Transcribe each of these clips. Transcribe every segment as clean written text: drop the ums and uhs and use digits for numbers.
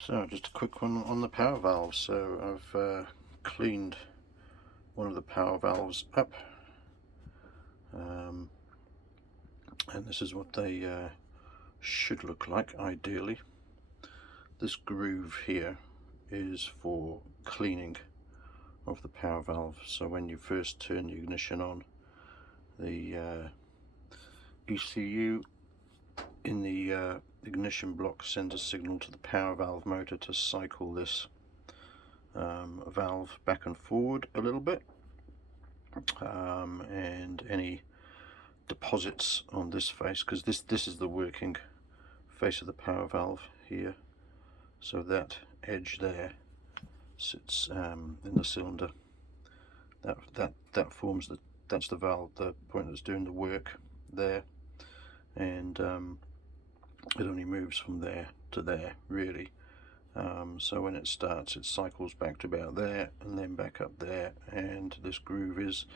So just a quick one on the power valves. So I've cleaned one of the power valves up, and this is what they should look like ideally. This groove here is for cleaning of the power valve. So when you first turn the ignition on, the ECU in the ignition block sends a signal to the power valve motor to cycle this valve back and forward a little bit, and any deposits on this face, because this is the working face of the power valve here, so that edge there sits in the cylinder. That forms that's the valve, the point that's doing the work there, and it only moves from there to there really. So when it starts, it cycles back to about there and then back up there, and this groove is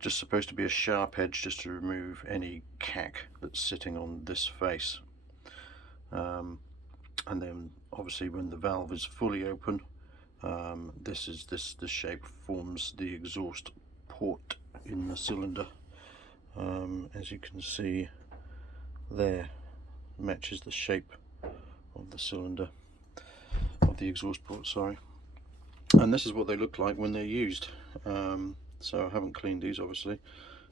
just supposed to be a sharp edge just to remove any cack that's sitting on this face. And then obviously when the valve is fully open, this shape forms the exhaust port in the cylinder. As you can see there, matches the shape of the cylinder, of the exhaust port, sorry. And this is what they look like when they're used. So I haven't cleaned these obviously.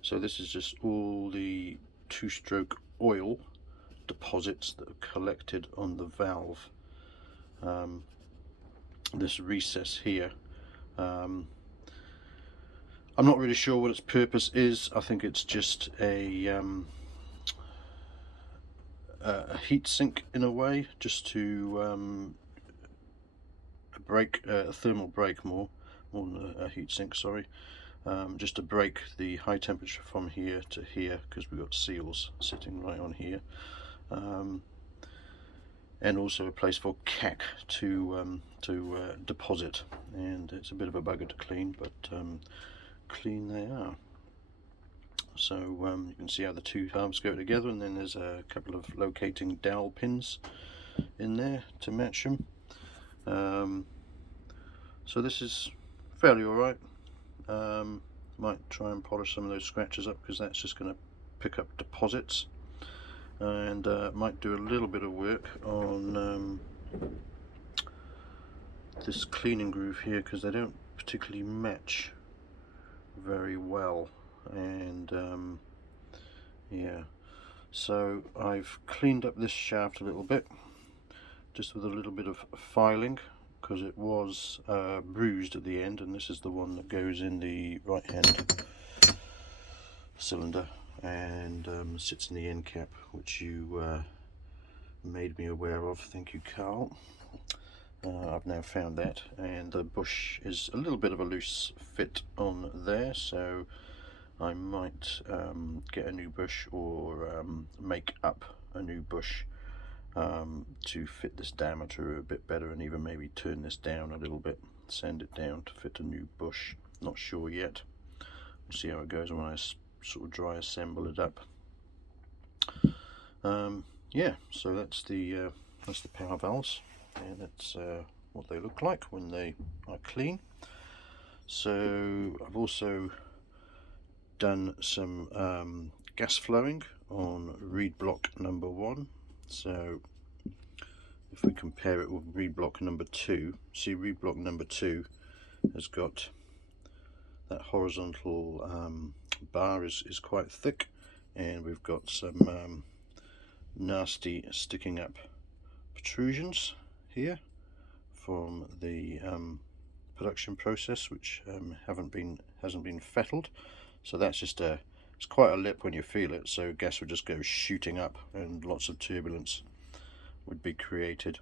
So this is just all the two-stroke oil deposits that are collected on the valve. This recess here, I'm not really sure what its purpose is. I think it's just a heat sink in a way, just to a thermal break more than a heat sink, sorry. Just to break the high temperature from here to here, because we've got seals sitting right on here, and also a place for cack to deposit, and it's a bit of a bugger to clean, but clean they are. So you can see how the two halves go together, and then there's a couple of locating dowel pins in there to match them. So this is fairly alright. Might try and polish some of those scratches up, because that's just going to pick up deposits, and might do a little bit of work on this cleaning groove here, because they don't particularly match very well. And yeah, so I've cleaned up this shaft a little bit, just with a little bit of filing, because it was bruised at the end, and this is the one that goes in the right hand cylinder and sits in the end cap, which you made me aware of. Thank you, Carl. I've now found that, and the bush is a little bit of a loose fit on there, so I might get a new bush, or make up a new bush to fit this diameter a bit better, and even maybe turn this down a little bit, sand it down to fit a new bush. Not sure yet. We'll see how it goes when I sort of dry assemble it up. Yeah, so that's the power valves, and that's what they look like when they are clean. So I've also done some gas flowing on reed block number 1. So if we compare it with reed block number 2, see reed block number 2 has got that horizontal bar is quite thick, and we've got some nasty sticking up protrusions here from the production process, which hasn't been fettled. So that's just it's quite a lip when you feel it, so gas would just go shooting up and lots of turbulence would be created.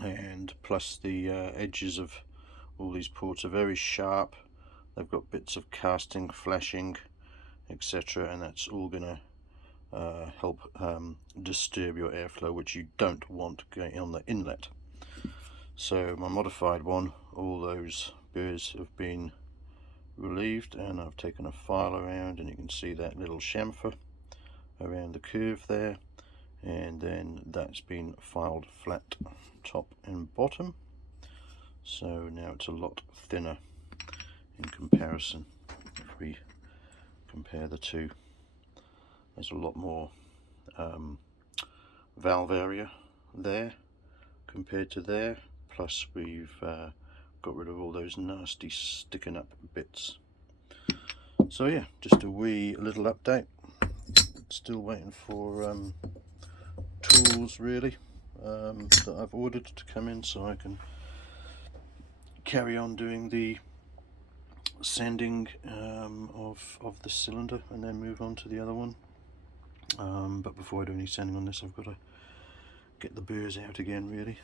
And plus the edges of all these ports are very sharp. They've got bits of casting, flashing, etc., and that's all going to help disturb your airflow, which you don't want going on the inlet. So my modified one, all those burrs have been relieved, and I've taken a file around, and you can see that little chamfer around the curve there, and then that's been filed flat top and bottom, so now it's a lot thinner in comparison. If we compare the two, there's a lot more valve area there compared to there, plus we've got rid of all those nasty sticking up bits. So yeah, just a wee little update. Still waiting for tools really that I've ordered to come in so I can carry on doing the sanding of the cylinder and then move on to the other one. But before I do any sanding on this, I've got to get the burrs out again really.